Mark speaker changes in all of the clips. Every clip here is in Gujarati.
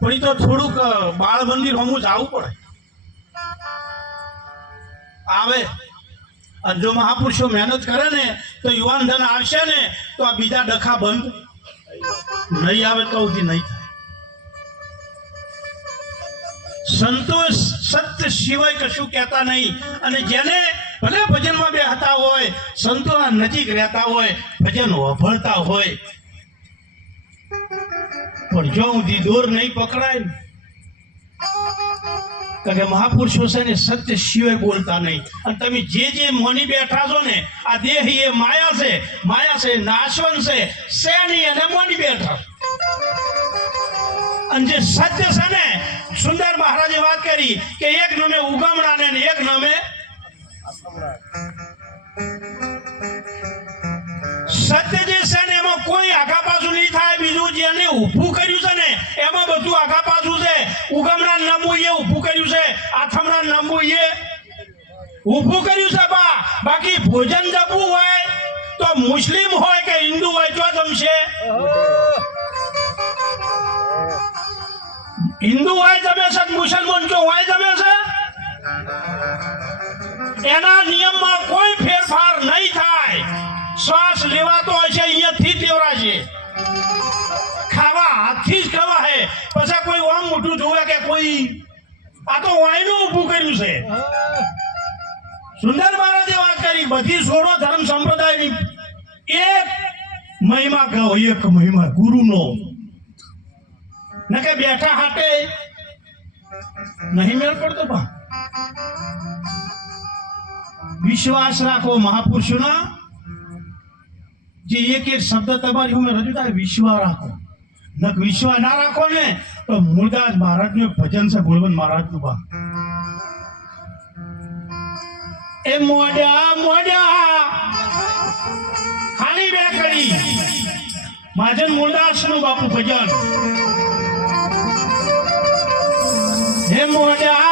Speaker 1: પણ તો થોડુંક બાળ મંદિર હમું જવું પડે. આવે. જો મહાપુરુષો મહેનત કરે ને, તો યુવાન ધન આવશે ને, તો આ બીજા ડખા બંધ નહીં આવે તો નહીં થાય. સંતોષ સત્ય સિવાય કશું કહેતા નહીં. અને જેને ભલે ભજનમાં બે હતા હોય સંતોના નજીક રહેતા હોય, ભજન વભળતા હોય પણ જો સુધી દોર નહીં પકડાય ને કારણ કે મહાપુરુષો છે ને સત્ય સિવાય બોલતા નહીં અને તમે જે જે મોની બેઠા છો ને આ દેહ એ માયા છે માયા છે નાશવન છે છે નહીં અને મોની બેઠા અને જે સત્ય છે ને સુંદર મહારાજે વાત કરી કે એક નામે ઉગમણા ને એક નામે સત્ય જે છે ને એમાં કોઈ આગા પાછું નહીં થાય બીજું જેને ઊભું કર્યું છે ને, એમાં બધું આગા પાછું છે. ઉગમના નમવું એ ઊભું કર્યું છે, આથમના નમવું એ ઊભું કર્યું છે, બા. બાકી ભોજન જપવું હોય તો મુસ્લિમ હોય કે હિન્દુ હોય જો જમશે? હિન્દુ હોય જમે છે મુસલમાન જો હોય જમે છે? એના નિયમમાં કોઈ ફેરફાર નહીં થાય. શ્વાસ લેવાતો આ તો વાયનું ઊભું કર્યું છે. સુંદર મહારાજે વાત કરી, બધી સોળો ધર્મ સંપ્રદાયની એક મહિમા કહો, એક મહિમા, ગુરુનો. નકે બેઠા હાટે નહીં મેળ પડતો પા વિશ્વાસ રાખો મહાપુરુષોના. જે એક એક શબ્દ તમારી હું રજૂ થાય, વિશ્વાસ રાખો. ન વિશ્વાસ ના રાખો ને તો મૂળદાસ મહારાજનું ભજન છે બોલવન મહારાજનું બા એ મોડા મોડા. ખાલી બે કરી મહાજન મૂળદાસનું બાપુ ભજન. હે મોડ્યા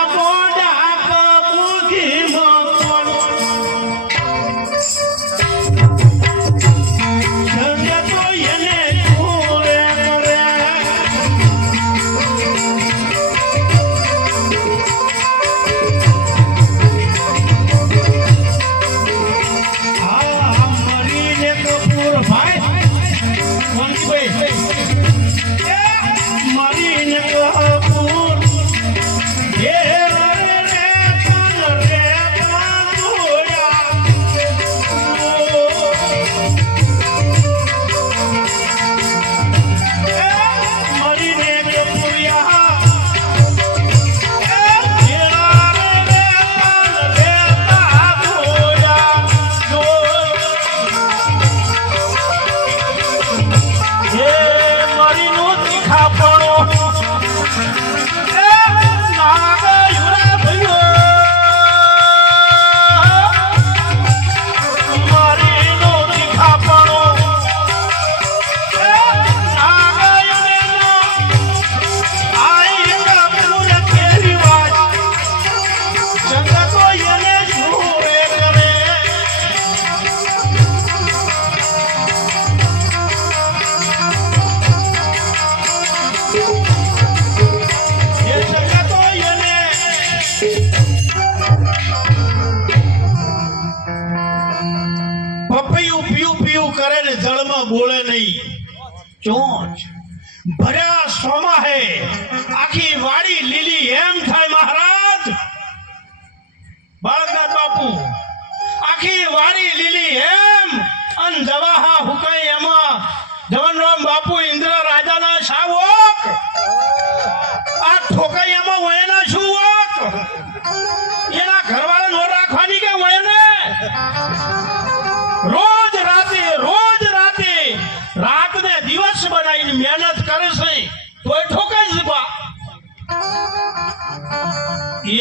Speaker 1: ભાઈ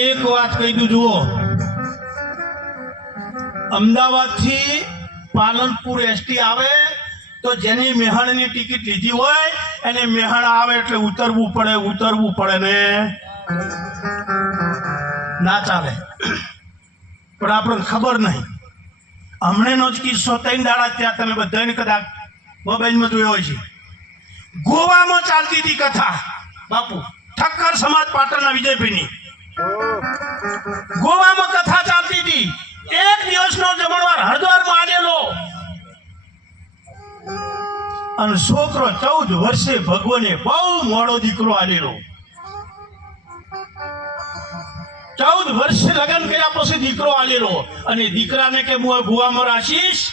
Speaker 1: એક વાત કહી દઉં, જુઓ. અમદાવાદથી પાલનપુર એસટી આવે તો જેની મેહણની ટિકિટ લીધી હોય, એને મેહણ આવે એટલે ઉતરવું પડે ઉતરવું પડે ને. ના ચાલે. પણ આપણને ખબર નહીં. હમણાંનો જ કિસ્સો ત્રણ દાડા ત્યાં તમે બધાને કદાચ મોબાઈલમાં જોયો હોય છે. ગોવામાં ચાલતી હતી કથા. બાપુ, ઠક્કર સમાજ પાટણના વિજયભાઈની. ગોવામાં કથા ચાલતી હતી. એક દિવસનો જમણવાર હરદ્વારમાં આવેલો અને છોકરો ચૌદ વર્ષે ભગવાને બહુ મોડો દીકરો આવેલો ચૌદ વર્ષે લગ્ન કર્યા પછી દીકરો આવેલો અને દીકરાને કે હું ગોવામાં રાખીશ,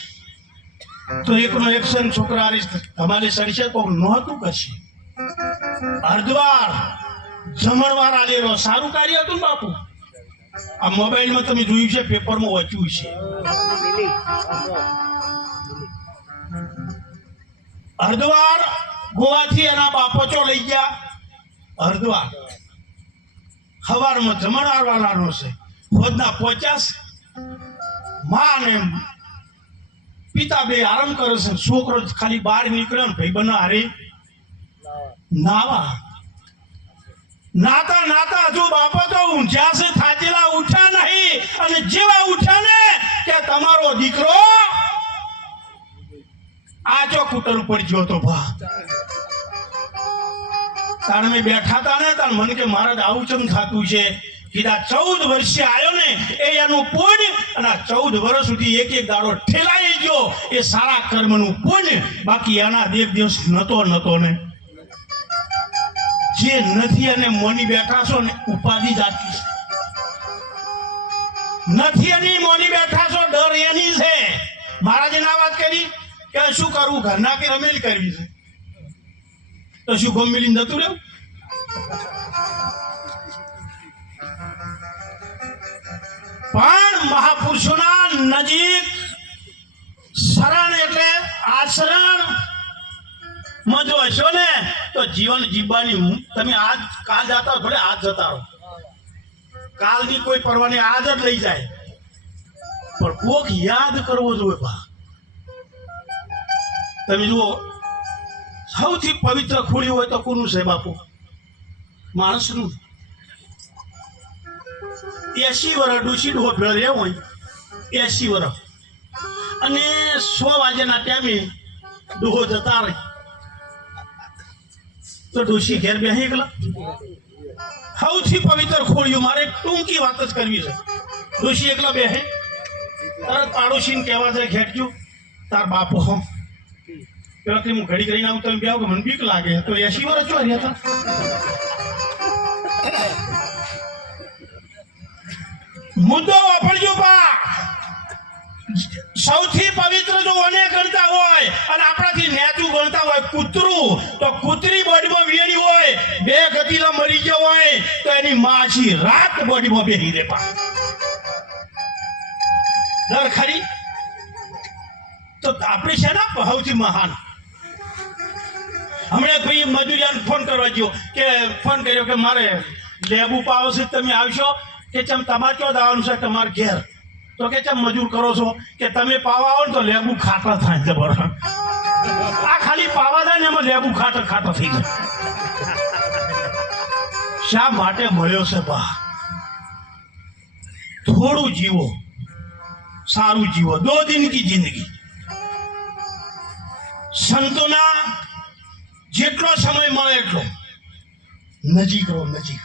Speaker 1: તો એકનો એક્શન છોકરા હારે તમારે સડશે કોક નહોતું કરશે. હરદ્વાર જમણવાર આવેલો સારું કાર્ય હતું બાપુ? આ મોબાઈલમાં તમે જોયું છે, પેપરમાં વાંચ્યું છે. હરદ્વાર, ગોવાથી એના બાપોચો લઈ ગયા? હરદ્વાર. હવારમાં જમણવાર વાળાનો છે ખોદના પચાસમાં અને પિતા બે આરામ કરે છે. છોકરો ખાલી બહાર નીકળ્યો ને ભાઈ બના હારે. નાવા. નાતા નાતા હજુ બાપો તો ઊંઝ્યા છે થાચેલા ઉઠ્યા નહીં. અને જેવા ઉઠ્યા ને કે તમારો દીકરો આ ચો કુટર ઉપર ગયો તો ભા. તાણ મેં બેઠા તા ને તાર મને કે મારા આવું ચમ થતું છે? કીધા, ચૌદ વર્ષે આવ્યો ને એ એનું પુણ્ય અને ચૌદ વર્ષ સુધી એક એક દાડો ઠેલાઈ ગયો. એ સારા કર્મનું પુણ્ય બાકી એના દેવ દિવસ નતો નતો ને. જે નથી અને મોની બેઠા છો ને, ઉપાધિ જાતી. નથી એની મોની બેઠા છો, ડર એની છે. મહારાજે ના વાત કરી કે શું કરવું ઘરના કે રમેલ કરવી છે? તો શું ગમ મિલીને જતું રહ્યું? પણ મહાપુરુષોના નજીક શરણ એટલે આશરણમાં જો હશો ને? તો જીવન જીવવાની તમે આજ કાલ જતા ભલે આજ જતા રહો. કાલની કોઈ પરવાની આજ જ લઈ જાય. પણ કોક યાદ કરવો જોઈએ, બા. તમે જુઓ, સૌથી પવિત્ર ખુલ્યું હોય તો કોનું છે, બાપુ? માણસનું. એસી વર્ષ ડૂસી ડોહો ભેળ રહ્યો હોય એસી વર્ષ અને સો વાગ્યાના ટાઈમે ડોહો જતા રહે. તો ડોશી ઘેર બેહી એકલા? સૌથી પવિત્ર ખોળ્યું, મારે ટૂંકી વાત જ કરવી છે. ડોશી એકલા બેહે? તરત પાડોશીને કહેવા જાય ઘેટજો તાર બાપો પેલા કે હું ઘડી કરીને આવું, તમે બેહો કે મને બીક લાગે. તો એસી વર્ષ જો રહ્યા હતા. મુદ્દો વાપરજો પા. સૌથી પવિત્ર જો અને ગણતા હોય અને આપણાથી નેતું ગણતા હોય કૂતરું, તો કૂતરી બોડીમાં વેડી હોય, બે ગતિલા મરી ગયો હોય, તો એની માછી રાત બોડીમાં બેહી રે પા દર ખરી? તો આપણે છે ને સૌથી મહાન? હમણાં ભાઈ મજૂરિયાને ફોન કરવા ગયો કે ફોન કર્યો કે મારે લેબુ પાવશે, તમે આવશો? કે ચમ તમારે ક્યાં દાવાનું છે? તમારે ઘેર. તો કે ચમ મજૂર કરો છો? કે તમે પાવા આવો ને તો લેબુ ખાટા થાય જબર. આ ખાલી પાવા થાય ને એમાં લેબુ ખાટા ખાટા થઈ જાય. શા માટે મળ્યો છે બા? થોડું જીવો, સારું જીવો, દો દિન કી જિંદગી. સંતોના જેટલો સમય મળે એટલો. નજીક રહો, નજીક.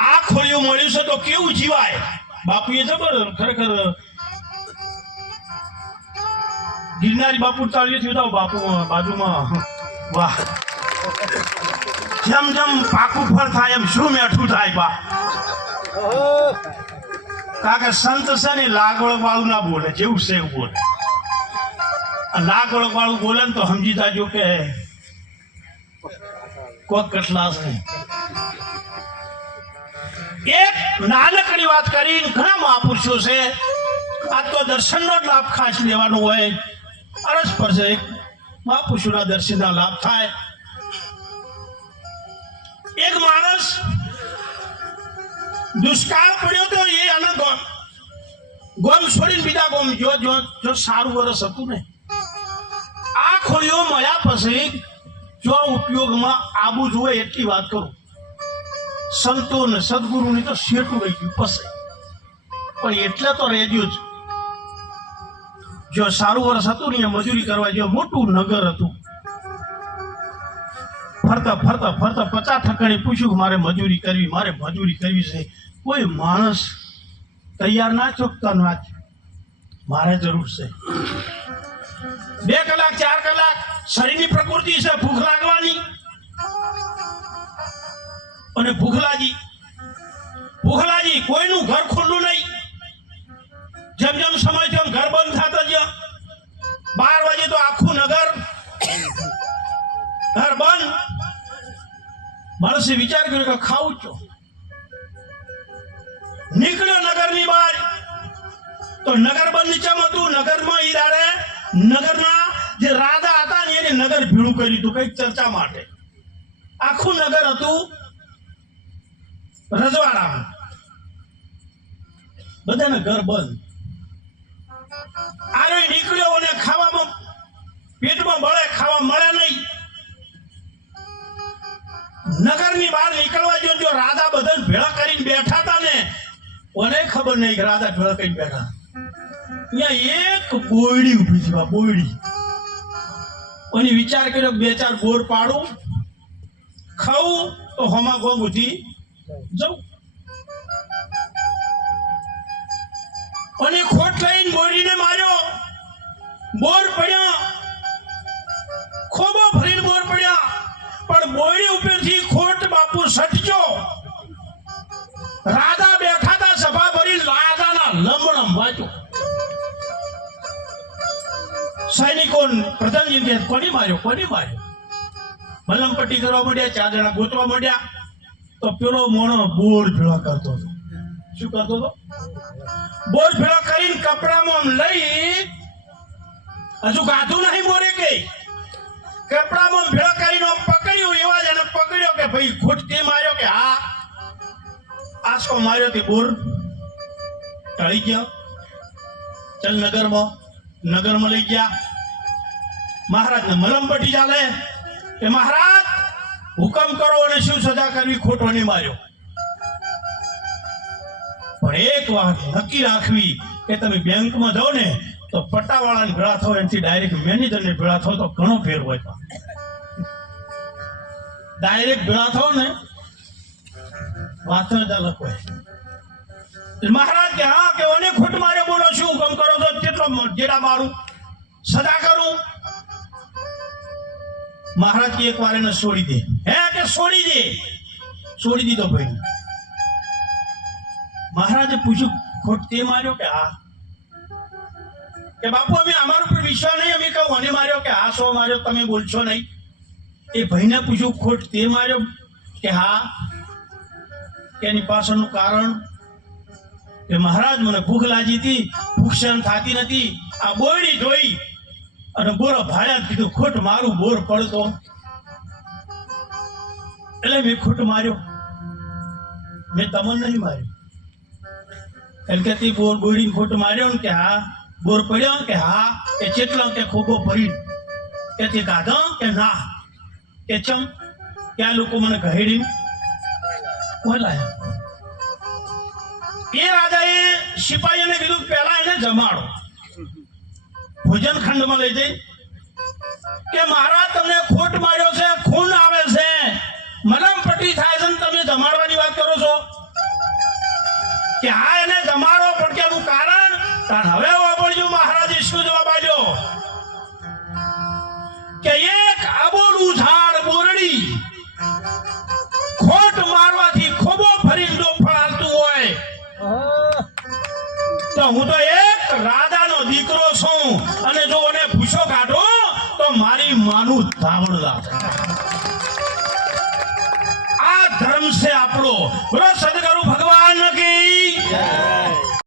Speaker 1: આ ખોલિયું મળ્યું છે તો કેવું જીવાય? બાપુએ જબર ખરેખર, ગિરનારી બાપુ ચાલીએ છીએ બાપુ, બાજુમાં. વાહ. જેમ જેમ પાકું ફળ થાય એમ શું મેઠું થાય, બા. કારણ કે સંત છે ને લાગવળ વાળું ના બોલે, જેવું છે એવું બોલે. લાગવળ વાળું બોલે ને તો સમજી જાજો કે કોક કટલા છે. એક નાનકડી વાત કરી ઘણા મહાપુરુષો છે. આ તો દર્શનનો જ લાભ ખાસ લેવાનો હોય. પર છે. મહાપુરુષોના દર્શનના લાભ થાય. એક માણસ દુષ્કાળ પડ્યો તો એ અને ગોમ છોડીને બીજા ગોમ જો જો જો સારું વરસ હતું ને. આ ખોળીઓ મળ્યા પછી જો ઉપયોગમાં આબુ જોઈએ એટલી વાત કરું. સંતો ને સદગુરુની તો શેઠું રહી ગયું, પસે. પણ એટલે તો રહેજો જ. જો સારું વર્ષ હતું ને મજૂરી કરવા જો મોટું નગર હતું. ફરતા ફરતા ફરતા પચાસ ઠકાણે પૂછ્યું કે મારે મજૂરી કરવી, મારે મજૂરી કરવી છે. કોઈ માણસ તૈયાર ના ચોકતા ના મારે જરૂર છે. બે કલાક, ચાર કલાક, શરીરની પ્રકૃતિ છે, ભૂખ લાગવાની. અને ભૂખલાજી ભૂખલાજી, કોઈનું ઘર ખુલ્લું નહીં. જેમ જેમ સમય તેમ ઘર બંધ થતા ગયા. બાર વાગે તો આખું નગર ઘર બંધ. માણસે વિચાર કર્યો કે ખાવું છો નીકળ્યો નગરની બહાર. તો નગર બંધ ચમ હતું? નગરમાં ઈ દાડે નગરના જે રાજા હતા ને એને નગર ભીડું કર્યું હતું કંઈક ચર્ચા માટે. આખું નગર હતું રજવાડામાં બધાને ઘર બંધ. આરે નીકળ્યો અને ખાવામાં, પેટમાં બળે ખાવા મળે નહીં. નગરની બહાર નીકળવા જો જો રાજા બધાને ભેળા કરીને બેઠા હતા ને, કોને ખબર નહીં કે રાજા ભેળા કરીને બેઠા અહીંયા એક બોયડી ઊભી છે બોયડી. અને વિચાર કર્યો બે ચાર ગોર પાડું ખાવું તો હોમા ગોમ ઉઠી અને ખોટ લઈને બોરીને માર્યો. બોર પડ્યા. ખોબો ભરીને બોર પડ્યા. પણ બોરી ઉપરથી ખોટ બાપુ સટજો રાધા બેઠા હતા સભા ભરી રાધાના લંબણમ વાંચો સૈનિકો પ્રધાનજી કોની માર્યો કોની માર્યો. મલમપટ્ટી કરવા માંડ્યા, ચાર જણા ગોતવા માંડ્યા. તો પેલો મોણો બોર ભેળા કરતો હતો. શું કરતો હતો? બોર ભેળા કરીને કપડામાં લઈ હજુ ગાધું નહીં બોરે કઈ કપડામાં ભેળા કરીને પકડ્યું, એવા જ એને પકડ્યો કે ભાઈ ખોટ માર્યો કે, હા આસો માર્યો તે બોર. ટળી ગયો. ચલ નગરમાં નગરમાં લઈ ગયા. મહારાજને મલમ પટી ચાલે. એ મહારાજ હુકમ કરો અને શું સજા કરવી? ખોટો નહીં માર્યો. પણ એક વાત નક્કી રાખવી કે તમે બેંકમાં જાઓ ને, તો પટ્ટાવાળાને ભેળા થાવ, એનાથી ડાયરેક્ટ મેનેજરને ભેળા થાવ, તો ઘણો ફેર હોય. ડાયરેક્ટ ભેળા થો ને વાત જ અલગ હોય મહારાજ કે, હા, કે અને ખોટ મારે બોલો, શું હુકમ કરો છો? કેટલો જેડા મારું સદા કરું? મહારાજ કે એક વાર એને છોડી દે. હે, કે છોડી દે? છોડી દીધો ભાઈ. મહારાજે પૂછ્યું, ખોટ તે માર્યો કે હા કે બાપુ, અમે અમારા ઉપર વિશ્વાસ નહીં. અમે કહું, મને માર્યો કે હા સો માર્યો, તમે બોલશો નહીં. એ ભાઈને પૂછ્યું, ખોટ તે માર્યો કે હા? એની પાછળનું કારણ કે મહારાજ મને ભૂખ લાગી હતી, ભૂખ સહન થતી નથી. આ બોયડી જોઈ અને બોરો ભાડ્યા કીધું, ખોટ મારું બોર પડતો એટલે મેં ખોટ માર્યો. મેં તમને નહીં માર્યો. એટલે કે તે બોર બોયડી ખોટ માર્યો કે હા, બોર પડ્યો કે હા, કે ચેટલો કે ખોખો ભરી કે તે ગાધો કે ના? કે ચમ? કે આ લોકો મને ઘડી બોલાયા એ રાજાએ સિપાહીઓને કીધું પહેલા એને જમાડો. ભોજન ખંડમાં લઈ જઈ. કે મારા તમને ખોટ માર્યો છે ખૂન આવે છે. મલમ પટ્ટી થાય છે તમે જમાડવાની વાત કરો છો. કે હા એને જમાડો એનું કારણ? કારણ હવે વાપરજો મહારાજે શું જવાબ આપ્યો? કે એક અબોલું ઝાડ બોરડી ખોટ મારવાથી ખોબો ફરીને જો ફળાતું હોય તો હું તો એક રાજાનો દીકરો છું અને જો મને ભૂસો કાઢો તો મારી માનું